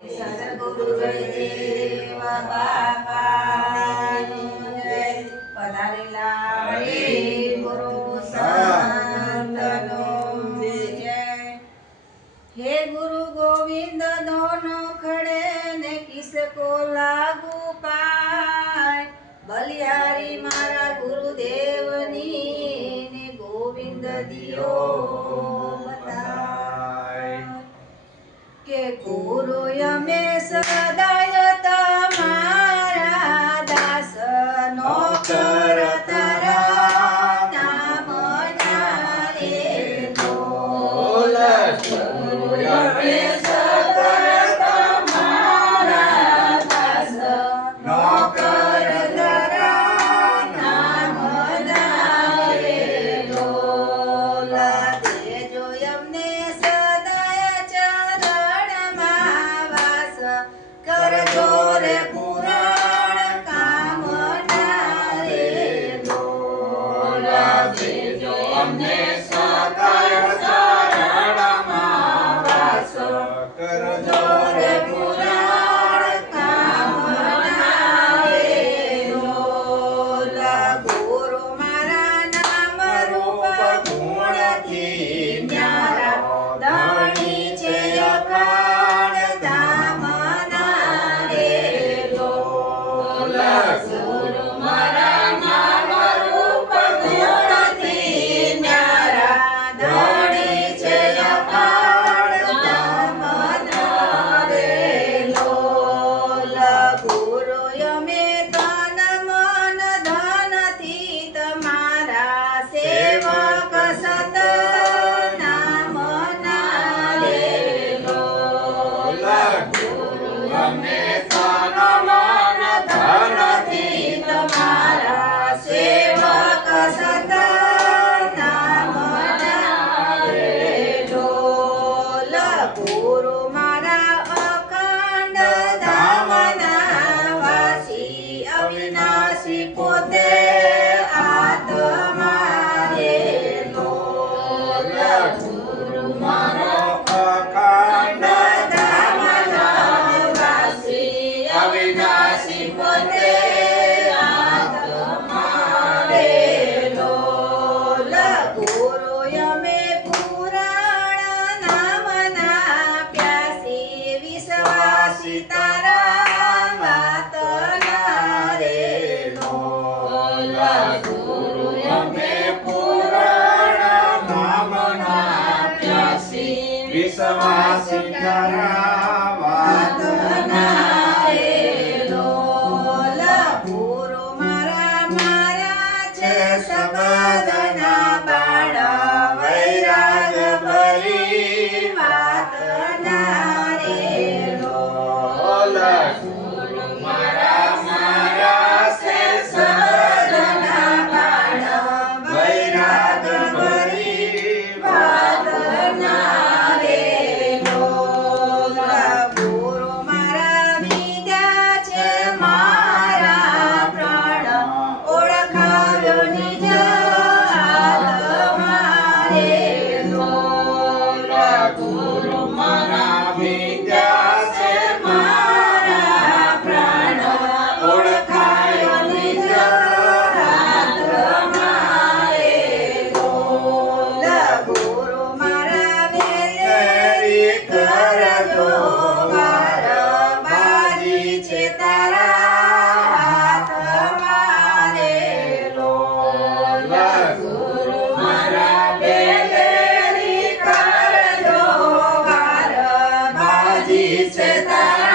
સદગુરુ જયદેવ બાપાનું જય. પધારેલા વડી ગુરુ સંતનું જય. હે ગુરુ ગોવિંદ દોનો ખડે ને કિસકો લાગુ પાય. બલિહારી મારા ગુરુદેવની ને ગોવિંદ દિયો બતાય. કે ગુરુ અમે સદાય તમારા દાસ નો કરતા નામ નારે બોલ. ગુરુ અમે સદાય તમારા દાસ નો કરતા નામ નારે બોલ. દેજો અમને કરજો રે પુરાણ કામના રે બોલ. દેજો અમને સદાય શરણમાં વાસ. કરજો રે પુરાણ કામના રે બોલ. ગુરુ મારા નામ રૂપ ગુણથી ન્યારા ધણી છે અખાણ ધામ. ગુરુ મારા નામ રૂપ ગુણથી ન્યારા ધણી છે અખાણ ધામ રે લોલ. ગુરુ અમે તન મન ધનથી તમારા સેવક સત નામ રે લોલ. ગુરુ અમે તન મન ધનથી તમારા સેવક સત નામ રે લોલ. ગુરુ મારા અખંડ ધામના વાસી અવિનાશી પોતે આત્મા રે લોલ. ગુરુ મારા અખંડ ધામના વાસી અવિનાશી પોતે આત્મા રે લોલ. ગુરુ અમે પુરાણ નામના પ્યાસી વિશ્વાસી તારા વાતના રે લોલ. ગુરુ અમે પુરાણ નામના પ્યાસી વિશ્વાસી તારા વાતના રે લોલ. ગુરુ મારા છે સબદના બાળ વૈરાગ ભરી વાતના રે લોલ. ગુરુ મારા છે સબદના બાળ વૈરાગ ભરી વાતના રે લોલ. ગુરુ મારા વિદ્યા છે મારા પ્રાણ ઓળખાવ્યો નિજ આત્મા રે લોલ. ગુરુ મારા વિદ્યા છે મારા પ્રાણ ઓળખાયો નિજ આત્મા રે લોલ. ગુરુ મારા વેલેરી કરજો વાર બાજી છે તારા હાથમાં રે લોલ. ગુરુ મારા વેલેરી કરજો વાર બાજી છે તારા